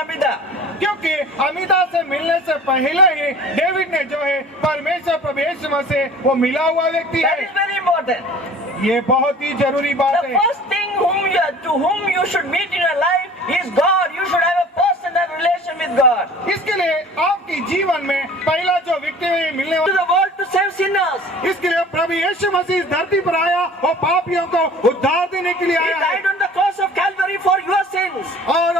Amida. क्योंकि अमीदा से मिलने से पहले ही डेविड ने जो है परमेश्वर प्रभु यीशु मसीह से वो मिला हुआ व्यक्ति That है। is very important. ये बहुत ही जरूरी बात The है। first thing to whom you should meet in your life is God. You should have a personal relation with God. इसके लिए आपके जीवन में पहला जो व्यक्ति है मिलने To वाला, the world to save sinners. इसके लिए प्रभु यीशु मसीह इस धरती पर आया और पापियों को उद्धार देने के लिए He आया है। died on the cross of Calvary for your sins. और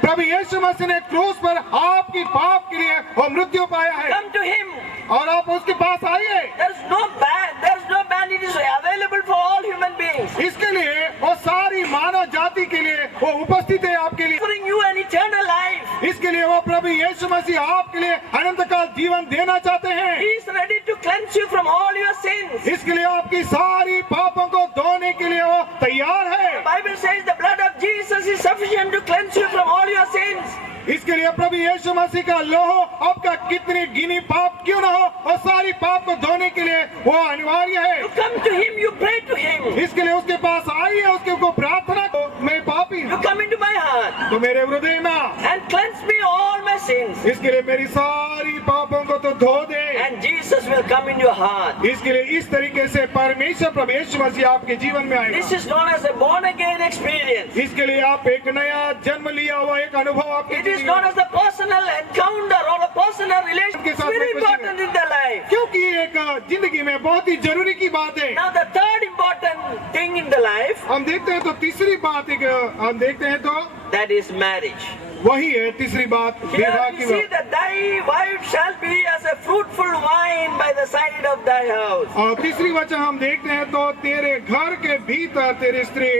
प्रभु यीशु मसीह ने क्रूस पर आपकी पाप के लिए वो मृत्यु पाया है Come to Him. और आप उसके पास आइए। There is no ban. There is no ban. It is available for all human beings. इसके लिए वो सारी मानव जाति के लिए वो उपस्थित है आपके लिए। Offering you an eternal life. इसके लिए वो प्रभु यीशु मसीह आपके लिए अनंत काल जीवन देना चाहते हैं। He is ready to cleanse you from all your sins. इसके लिए आपकी सारी पापों को धोने के लिए वो तैयार है। The Bible says the blood of Jesus is sufficient to cleanse you from all your sins. इसके लिए प्रभु यीशु मसीह का लोहो आपका कितनी गिनी पाप क्यों ना हो और सारी पाप को धोने के लिए वो अनिवार्य है। You come to Him, you pray to Him. इसके लिए उसके पास आइए, उसके को प्रार्थना को, मैं पापी You हूँ come into my heart तो मेरे हृदय में and cleanse me all my sins. इसके लिए मेरी सारी पापों को तो धो दे। And Jesus will come in your heart. इसके लिए इस तरीके से परमेश्वर प्रभु यीशु मसीह आपके जीवन में आएगा। This is known as a born again experience. इसके लिए आप एक नया जन्म लिया हुआ एक अनुभव आपके It is known as the personal encounter or a personal relation. It's very important in their life. क्योंकि एक जिंदगी में बहुत ही जरूरी की बात है। Now the third important thing in the life, हम देखते हैं तो तीसरी बात एक हम देखते हैं तो that is marriage. वही है तीसरी बात Here विवाह we की see बात। that thy wife shall be as a fruitful vine by the side of thy house. और तीसरी वचन हम देखते हैं तो तेरे घर के भीतर तेरी स्त्री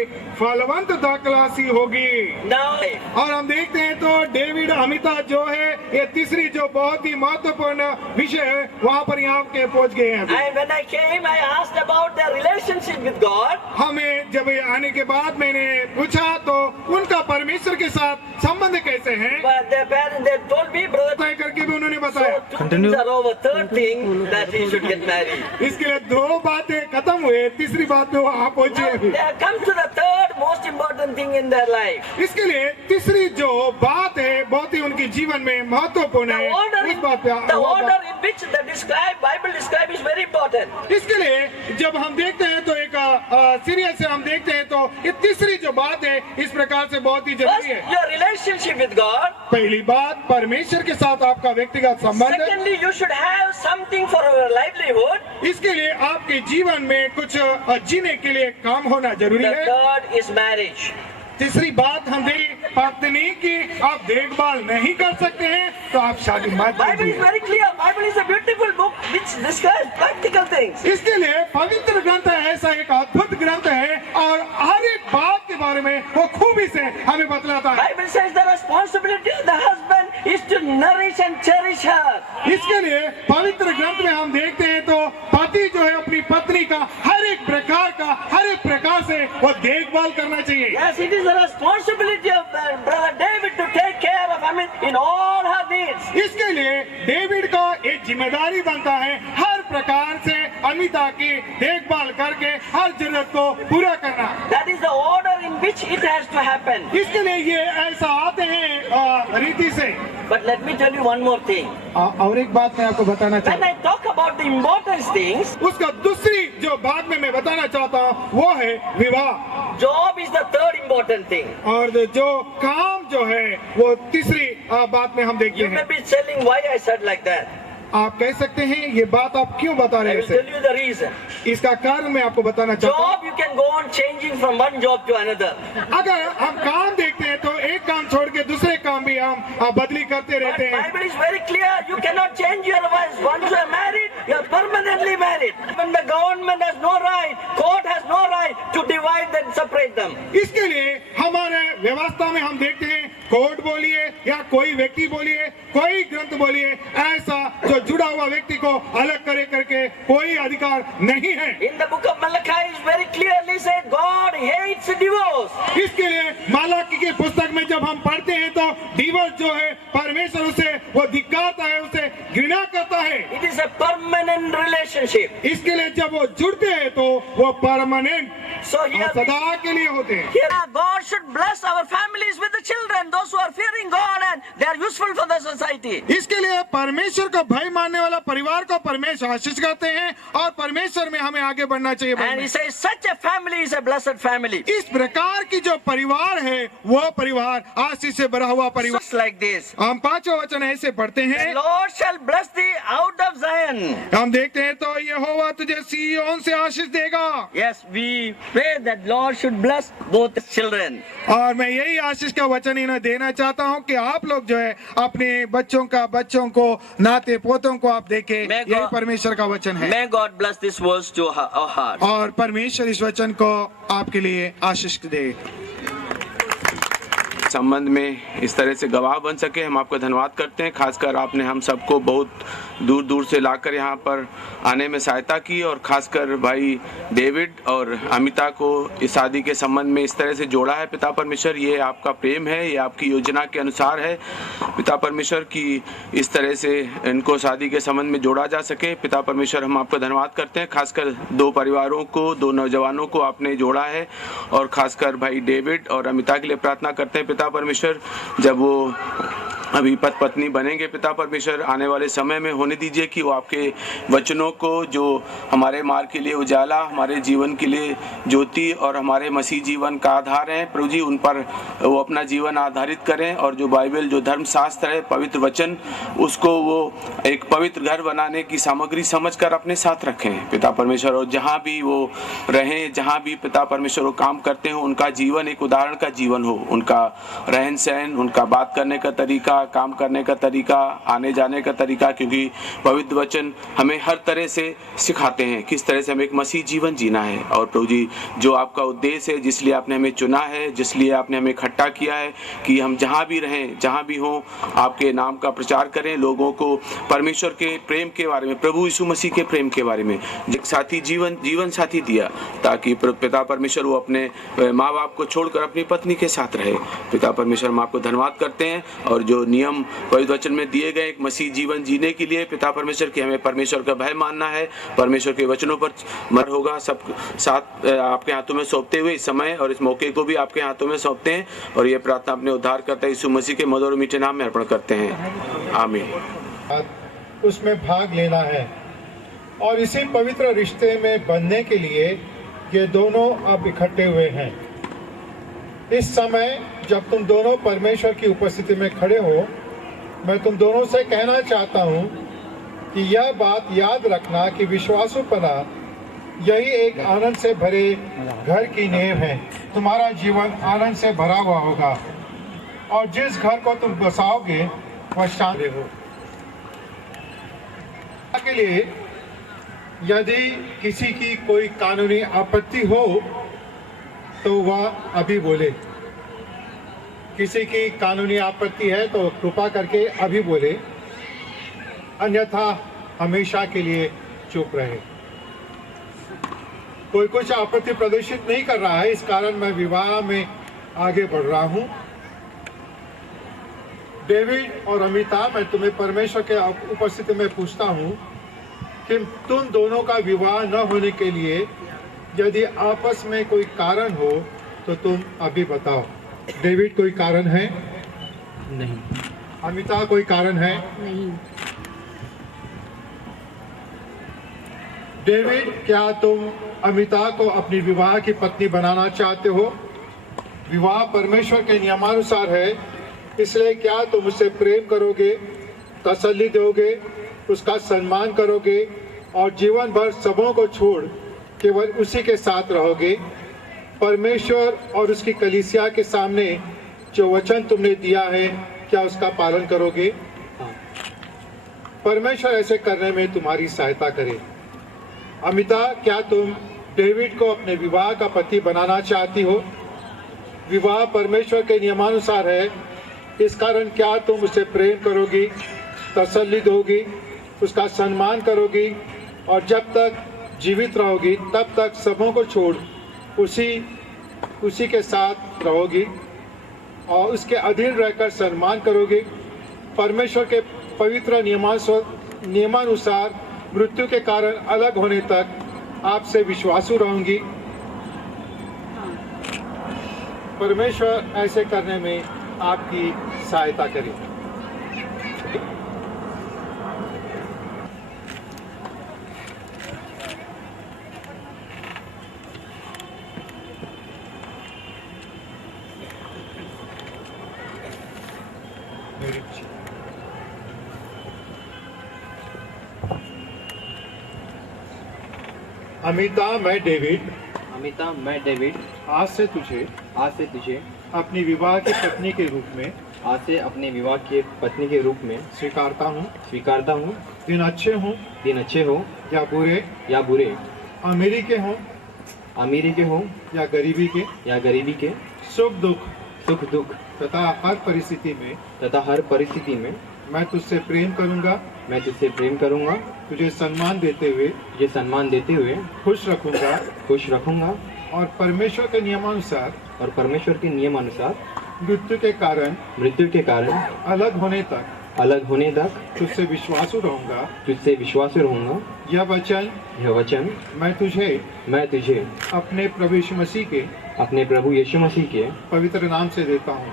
फलवंत दाखलासी होगी। Now, और हम देखते हैं तो डेविड अमिता जो है ये तीसरी जो बहुत ही महत्वपूर्ण विषय है वहाँ पर यहाँ के पहुँच गए हैं। when I came, I asked about their relationship with God. हमें जब ये आने के बाद मैंने पूछा तो उनका परमेश्वर के साथ संबंध कैसे हैं But their parents, they told me, brother, तय करके भी उन्होंने so बताया। two things are over. Third thing, that he should get married. इसके लिए दो बातें खत्म हुए, तीसरी बात पे वो वहाँ पहुँचे Now, अभी। they have come to the third most important thing in their life. इसके लिए तीसरी जो बात है बहुत ही उनके जीवन में महत्वपूर्ण है उस बात पे The order in which the Bible describe is very important. इसके लिए जब हम देखते हैं तो एक सीरियस से हम देखते हैं तो ये तीसरी जो बात है इस प्रकार से बहुत ही First, जरूरी है। your relationship with God. पहली बात परमेश्वर के साथ आपका व्यक्तिगत संबंध है। Secondly, you should have something for your livelihood. इसके लिए आपके जीवन में कुछ जीने के लिए काम होना जरूरी The है। third is marriage. तीसरी बात हम पत्नी की आप देखभाल नहीं कर सकते हैं तो आप शादी मत Bible is कीजिए। very clear. Bible is a beautiful book which describes practical things. इसके लिए पवित्र ग्रंथ ऐसा एक अद्भुत ग्रंथ है और हर एक बात के बारे में वो खूबी से हमें बतलाता है। Bible says the responsibility of the husband is to nourish and cherish her. इसके लिए पवित्र ग्रंथ में हम देखते हैं तो पति जो है अपनी पत्नी का हर एक प्रकार से वो देखभाल करना चाहिए। Yes, it is the responsibility of brother David to take care of in all her needs. इसके लिए डेविड का एक जिम्मेदारी बनता है हर प्रकार से अमिता की देखभाल करके हर जरूरत को पूरा करना। That is the order in which it has to happen. इसके लिए ये ऐसा आते हैं रीति से। But let me tell you one more thing. और एक बात मैं आपको बताना When चाहता I talk about the important things, हूँ उसका दूसरी जो बात में मैं बताना चाहता हूँ वो है विवाह। job is the third important thing. और जो काम जो है वो तीसरी बात में हम देखते You may हैं। be telling why I said like that. आप कह सकते हैं ये बात आप क्यों बता I रहे will हैं tell you the reason. इसका कारण मैं आपको बताना चाहता हूँ। Job, you can go on changing from one job to another. अगर हम काम देखते हैं तो एक काम छोड़ के दूसरे काम भी हम बदली करते But रहते हैं। Bible is very clear. You cannot change your wives. Once you are married, you are permanently married. When the government has no right, court has no right to divide and separate them. इसके लिए हमारे व्यवस्था में हम देखते हैं court बोलिए या कोई व्यक्ति बोलिए कोई ग्रंथ बोलिए ऐसा जो जुड़ा हुआ व्यक्ति को अलग करे करके कोई अधिकार नहीं है। In the book of Malachi is very clearly said God hates divorce. इसके लिए मालाकी की पुस्तक में जब हम पढ़ते हैं तो डिवोर्स जो है परमेश्वर उसे वो धिक्कारता है, उसे घृणा करता है। It is a permanent relationship. इसके लिए जब वो जुड़ते हैं तो वो परमानेंट So here, सदा के लिए होते हैं। here God should bless our families with the children, those who are fearing God and They are useful for the society. इसके लिए परमेश्वर को भय मानने वाला परिवार को परमेश्वर आशीष करते हैं और परमेश्वर में हमें आगे बढ़ना चाहिए। And he says such a family is a blessed family. इस प्रकार की जो परिवार है वो परिवार आशीष से भरा हुआ परिवार। Just like this. हम पांचों वचन ऐसे पढ़ते The हैं, Lord shall bless thee out of Zion. हम देखते हैं तो यहोवा तुझे सिय्योन से आशीष देगा। Yes, we pray that Lord should bless both children. और मैं यही आशीष का वचन इन्हें देना चाहता हूं कि आप लोग जो है अपने बच्चों को नाते पोतों को आप देखें, मैं यही परमेश्वर का वचन है। May God bless this words to our heart. और परमेश्वर इस वचन को आपके लिए आशीष दे। संबंध में इस तरह से गवाह बन सके, हम आपका धन्यवाद करते हैं। खासकर आपने हम सबको बहुत दूर दूर से लाकर यहाँ पर आने में सहायता की और खासकर भाई डेविड और अमिता को इस शादी के संबंध में इस तरह से जोड़ा है। पिता परमेश्वर, ये आपका प्रेम है, ये आपकी योजना के अनुसार है पिता परमेश्वर की इस तरह से इनको शादी के संबंध में जोड़ा जा सके। पिता परमेश्वर, हम आपका धन्यवाद करते हैं। खासकर दो परिवारों को, दो नौजवानों को आपने जोड़ा है और खासकर भाई डेविड और अमिता के लिए प्रार्थना करते हैं पिता परमेश्वर, जब वो अभी पति पत्नी बनेंगे पिता परमेश्वर, आने वाले समय में होने दीजिए कि वो आपके वचनों को जो हमारे मार्ग के लिए उजाला, हमारे जीवन के लिए ज्योति और हमारे मसीह जीवन का आधार है, प्रभु जी उन पर वो अपना जीवन आधारित करें और जो बाइबल, जो धर्मशास्त्र है, पवित्र वचन, उसको वो एक पवित्र घर बनाने की सामग्री समझकर अपने साथ रखें पिता परमेश्वर। और जहाँ भी वो रहें, जहाँ भी पिता परमेश्वर वो काम करते हो, उनका जीवन एक उदाहरण का जीवन हो, उनका रहन सहन, उनका बात करने का तरीका, काम करने का तरीका, आने जाने का तरीका, क्योंकि पवित्र वचन हमें हर तरह से सिखाते हैं किस तरह से हमें एक मसीह जीवन जीना है। और प्रभु जी, जो आपका उद्देश्य है, जिसलिए आपने हमें चुना है, जिसलिए आपने हमें इकट्ठा किया है कि हम जहाँ भी रहें, जहाँ भी हों, आपके नाम का प्रचार करें, लोगों को परमेश्वर के प्रेम के बारे में, प्रभु यीशु मसीह के प्रेम के बारे में, एक साथी जीवन साथी दिया ताकि पिता परमेश्वर वो अपने माँ बाप को छोड़कर अपनी पत्नी के साथ रहे। पिता परमेश्वर, हम आपको धन्यवाद करते हैं और जो नियम पवित्र वचन में दिए गए एक मसीह जीवन जीने के लिए पिता परमेश्वर की हमें परमेश्वर का भय मानना है, परमेश्वर के वचनों पर मर होगा, सब साथ आपके हाथों में सौंपते हुए इस समय और इस मौके को भी आपके हाथों में सौंपते हैं और ये प्रार्थना अपने उद्धारकर्ता यीशु मसीह के मधुर मीठे नाम में अर्पण करते हैं, आमीन। उसमें भाग लेना है और इसी पवित्र रिश्ते में बनने के लिए ये दोनों अब इकट्ठे हुए हैं। इस समय जब तुम दोनों परमेश्वर की उपस्थिति में खड़े हो, मैं तुम दोनों से कहना चाहता हूँ कि यह बात याद रखना कि विश्वासुपना यही एक आनंद से भरे घर की नींव है। तुम्हारा जीवन आनंद से भरा हुआ होगा और जिस घर को तुम बसाओगे वह शांति हो। के लिए यदि किसी की कोई कानूनी आपत्ति हो तो वह अभी बोले। किसी की कानूनी आपत्ति है तो कृपा करके अभी बोले, अन्यथा हमेशा के लिए चुप रहे। कोई कुछ आपत्ति प्रदर्शित नहीं कर रहा है, इस कारण मैं विवाह में आगे बढ़ रहा हूं। डेविड और अमिता, मैं तुम्हें परमेश्वर के उपस्थिति में पूछता हूं कि तुम दोनों का विवाह न होने के लिए यदि आपस में कोई कारण हो तो तुम अभी बताओ। डेविड, कोई कारण है? नहीं। अमिता, कोई कारण है? नहीं। डेविड, क्या तुम अमिता को अपनी विवाह की पत्नी बनाना चाहते हो? विवाह परमेश्वर के नियमानुसार है, इसलिए क्या तुम उससे प्रेम करोगे, तसल्ली दोगे, उसका सम्मान करोगे और जीवन भर सबों को छोड़ केवल उसी के साथ रहोगे? परमेश्वर और उसकी कलीसिया के सामने जो वचन तुमने दिया है, क्या उसका पालन करोगे? परमेश्वर ऐसे करने में तुम्हारी सहायता करे। अमिता, क्या तुम डेविड को अपने विवाह का पति बनाना चाहती हो? विवाह परमेश्वर के नियमानुसार है, इस कारण क्या तुम उसे प्रेम करोगी, तसल्ली दोगी, उसका सम्मान करोगी और जब तक जीवित रहोगी तब तक सबों को छोड़ उसी के साथ रहोगी और उसके अधीन रहकर सम्मान करोगे? परमेश्वर के पवित्र नियमानुसार मृत्यु के कारण अलग होने तक आपसे विश्वासु रहूंगी। परमेश्वर ऐसे करने में आपकी सहायता करे। अमिता, मैं डेविड अमिता, मैं डेविड आज से तुझे अपनी विवाह की पत्नी के रूप में आज से अपने विवाह के पत्नी के रूप में स्वीकारता हूँ। दिन अच्छे हो या बुरे, अमीरी के हो या गरीबी के, सुख दुख तथा हर परिस्थिति में मैं तुझसे प्रेम करूंगा, तुझे सम्मान देते हुए खुश रखूंगा और परमेश्वर के नियमानुसार मृत्यु के कारण अलग होने तक तुझसे विश्वासु रहूंगा। यह वचन मैं तुझे अपने प्रभु यीशु मसीह के पवित्र नाम से देता हूँ।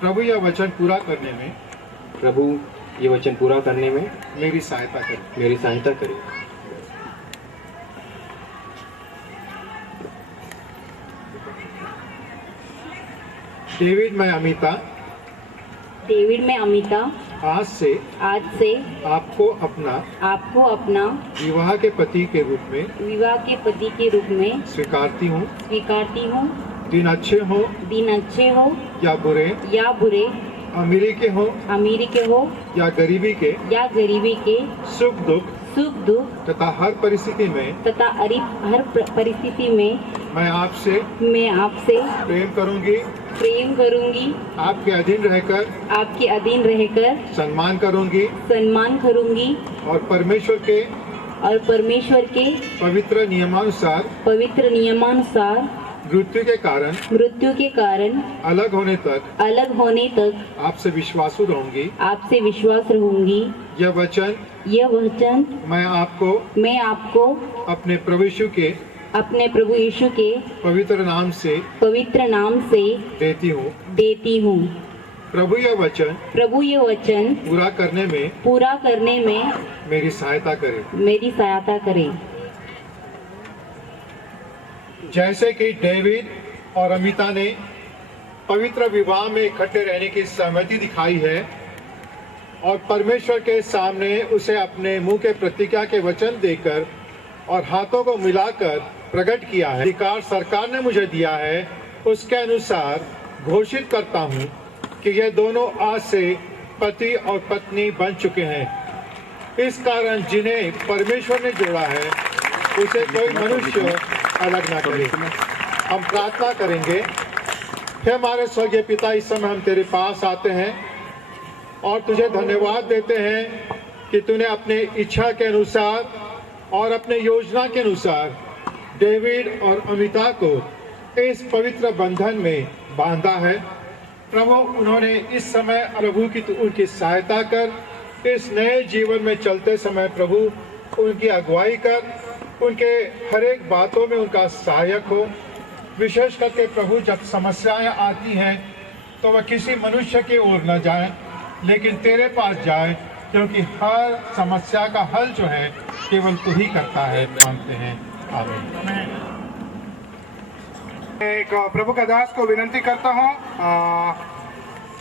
प्रभु यह वचन पूरा करने में मेरी सहायता करे। डेविड, मैं अमिता आज से आपको अपना विवाह के पति के रूप में स्वीकारती हूँ। दिन अच्छे हो या बुरे, अमीरी के हो या गरीबी के, सुख दुख तथा हर परिस्थिति में मैं आपसे प्रेम करूंगी, आपके अधीन रहकर सम्मान करूंगी और परमेश्वर के पवित्र नियमानुसार मृत्यु के कारण अलग होने तक आपसे विश्वास रहूंगी। यह वचन मैं आपको अपने प्रभु यीशु के पवित्र नाम से देती हूँ। प्रभु यह वचन पूरा करने में मेरी सहायता करे। जैसे कि डेविड और अमिता ने पवित्र विवाह में इकट्ठे रहने की सहमति दिखाई है और परमेश्वर के सामने उसे अपने मुंह के प्रतिज्ञा के वचन देकर और हाथों को मिलाकर प्रकट किया है, अधिकार सरकार ने मुझे दिया है, उसके अनुसार घोषित करता हूँ कि ये दोनों आज से पति और पत्नी बन चुके हैं। इस कारण जिन्हें परमेश्वर ने जोड़ा है उसे कोई मनुष्य अलग ना करे। हम प्रार्थना करेंगे। हे हमारे स्वर्गीय पिता, इस समय हम तेरे पास आते हैं और तुझे धन्यवाद देते हैं कि तूने अपने इच्छा के अनुसार और अपने योजना के अनुसार डेविड और अमिता को इस पवित्र बंधन में बांधा है। प्रभु, उन्होंने इस समय प्रभु की उनकी सहायता कर इस नए जीवन में चलते समय प्रभु उनकी अगुवाई कर, उनके हर एक बातों में उनका सहायक हो। विशेष करके प्रभु, जब समस्याएं आती हैं तो वह किसी मनुष्य की ओर न जाए लेकिन तेरे पास जाए, क्योंकि हर समस्या का हल जो है केवल तू ही करता है। मांगते हैं, आमीन। एक प्रभु का दास को विनंती करता हूँ,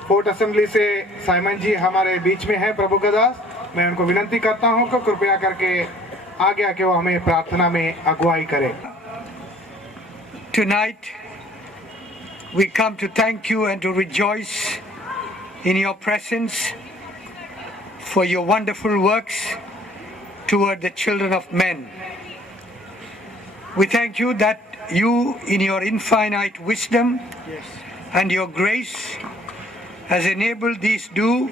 फोर्ट असेंबली से साइमन जी हमारे बीच में है। प्रभु का दास, मैं उनको विनंती करता हूँ कि कृपया करके आगे आके वो हमें प्रार्थना में अगुवाई करें। Tonight we come to thank you and to rejoice in your presence for your wonderful works toward the children of men. We thank you that you, in your infinite wisdom and your grace, has enabled these two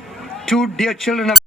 dear children of